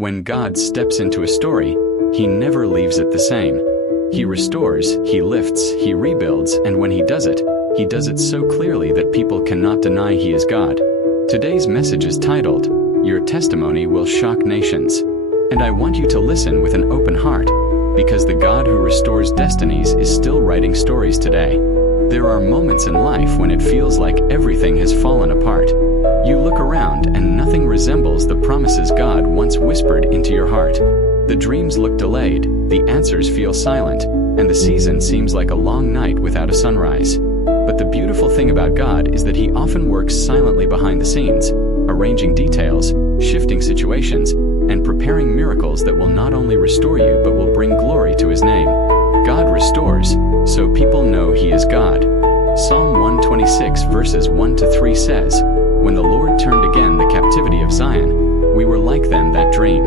When God steps into a story, He never leaves it the same. He restores, He lifts, He rebuilds, and when He does it so clearly that people cannot deny He is God. Today's message is titled, Your Testimony Will Shock Nations. And I want you to listen with an open heart, because the God who restores destinies is still writing stories today. There are moments in life when it feels like everything has fallen apart. You look around and nothing resembles the promises God once whispered into your heart. The dreams look delayed, the answers feel silent, and the season seems like a long night without a sunrise. But the beautiful thing about God is that He often works silently behind the scenes, arranging details, shifting situations, and preparing miracles that will not only restore you but will bring glory to His name. God restores, so people know He is God. Psalm 126 verses 1-3 says, When the Lord turned again the captivity of Zion, we were like them that dream.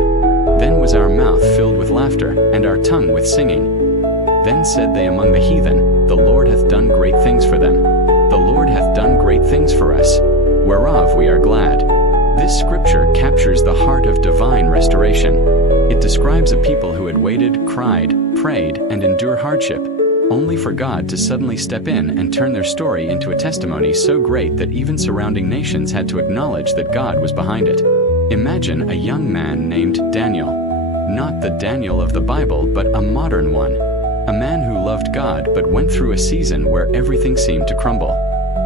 Then was our mouth filled with laughter, and our tongue with singing. Then said they among the heathen, The Lord hath done great things for them. The Lord hath done great things for us, whereof we are glad. This scripture captures the heart of divine restoration. It describes a people who had waited, cried, prayed, and endured hardship, only for God to suddenly step in and turn their story into a testimony so great that even surrounding nations had to acknowledge that God was behind it. Imagine a young man named Daniel. Not the Daniel of the Bible, but a modern one. A man who loved God but went through a season where everything seemed to crumble.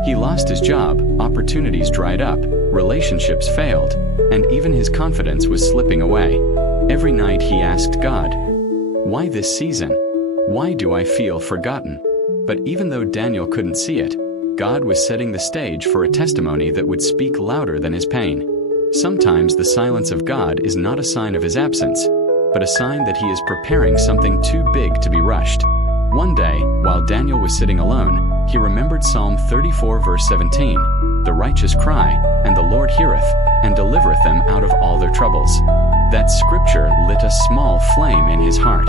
He lost his job, opportunities dried up, relationships failed, and even his confidence was slipping away. Every night he asked God, Why this season? Why do I feel forgotten? But even though Daniel couldn't see it, God was setting the stage for a testimony that would speak louder than his pain. Sometimes the silence of God is not a sign of His absence, but a sign that He is preparing something too big to be rushed. One day, while Daniel was sitting alone, he remembered Psalm 34 verse 17, The righteous cry, and the Lord heareth, and delivereth them out of all their troubles. That scripture lit a small flame in his heart.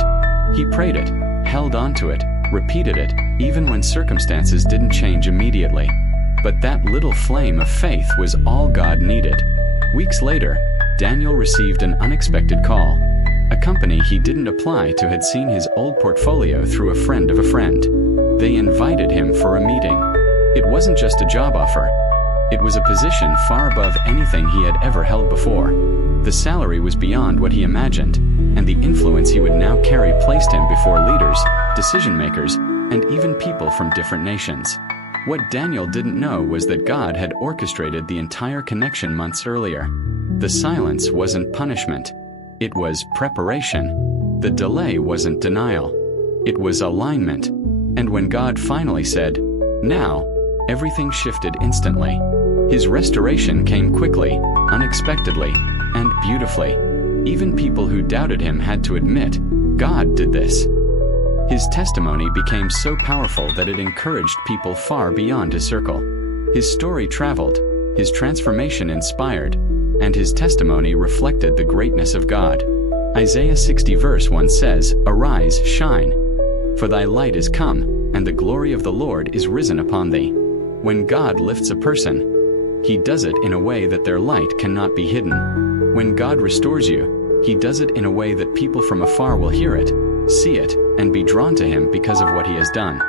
He prayed it, held on to it, repeated it, even when circumstances didn't change immediately. But that little flame of faith was all God needed. Weeks later, Daniel received an unexpected call. A company he didn't apply to had seen his old portfolio through a friend of a friend. They invited him for a meeting. It wasn't just a job offer. It was a position far above anything he had ever held before. The salary was beyond what he imagined, and the influence he would now carry placed him before leaders, decision makers, and even people from different nations. What Daniel didn't know was that God had orchestrated the entire connection months earlier. The silence wasn't punishment. It was preparation. The delay wasn't denial. It was alignment. And when God finally said, Now, everything shifted instantly. His restoration came quickly, unexpectedly, and beautifully. Even people who doubted Him had to admit, God did this. His testimony became so powerful that it encouraged people far beyond his circle. His story traveled, his transformation inspired, and his testimony reflected the greatness of God. Isaiah 60 verse 1 says, Arise, shine, for thy light is come, and the glory of the Lord is risen upon thee. When God lifts a person, He does it in a way that their light cannot be hidden. When God restores you, He does it in a way that people from afar will hear it, see it, and be drawn to Him because of what He has done.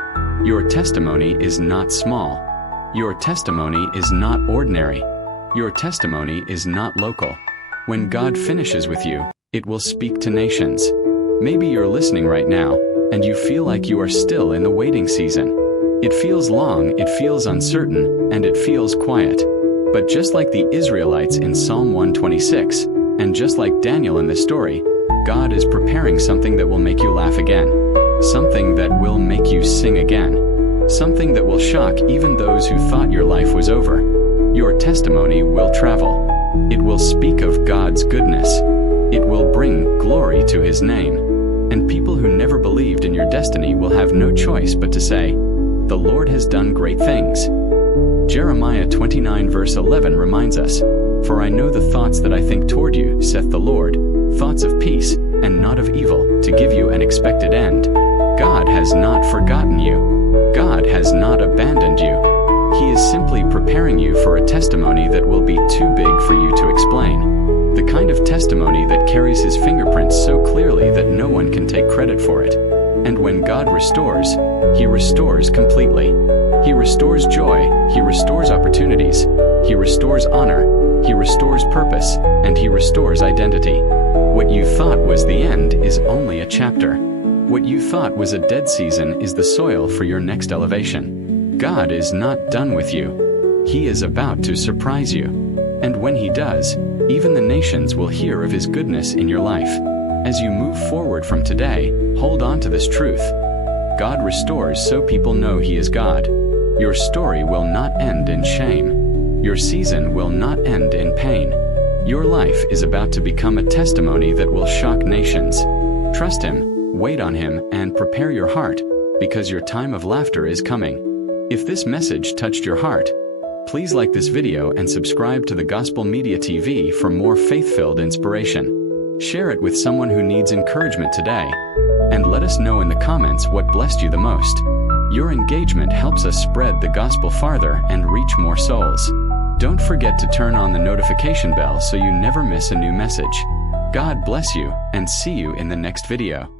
Your testimony is not small. Your testimony is not ordinary. Your testimony is not local. When God finishes with you, it will speak to nations. Maybe you're listening right now, and you feel like you are still in the waiting season. It feels long, it feels uncertain, and it feels quiet. But just like the Israelites in Psalm 126, and just like Daniel in this story, God is preparing something that will make you laugh again. Something that will make you sing again. Something that will shock even those who thought your life was over. Your testimony will travel. It will speak of God's goodness. It will bring glory to His name. And people who never believed in your destiny will have no choice but to say, The Lord has done great things. Jeremiah 29 verse 11 reminds us, For I know the thoughts that I think toward you, saith the Lord, thoughts of peace, and not of evil, to give you an expected end. God has not forgotten you. God has not abandoned you. He is simply preparing you for a testimony that will be too big for you to explain. The kind of testimony that carries his fingerprints so clearly that no one can take credit for it. And when God restores, he restores completely. He restores joy, he restores opportunities, he restores honor, he restores purpose, and he restores identity. What you thought was the end is only a chapter. What you thought was a dead season is the soil for your next elevation. God is not done with you. He is about to surprise you. And when he does, even the nations will hear of his goodness in your life. As you move forward from today, hold on to this truth. God restores so people know he is God. Your story will not end in shame. Your season will not end in pain. Your life is about to become a testimony that will shock nations. Trust him, wait on him, and prepare your heart, because your time of laughter is coming. If this message touched your heart, please like this video and subscribe to the Gospel Media TV for more faith-filled inspiration. Share it with someone who needs encouragement today. And let us know in the comments what blessed you the most. Your engagement helps us spread the gospel farther and reach more souls. Don't forget to turn on the notification bell so you never miss a new message. God bless you, and see you in the next video.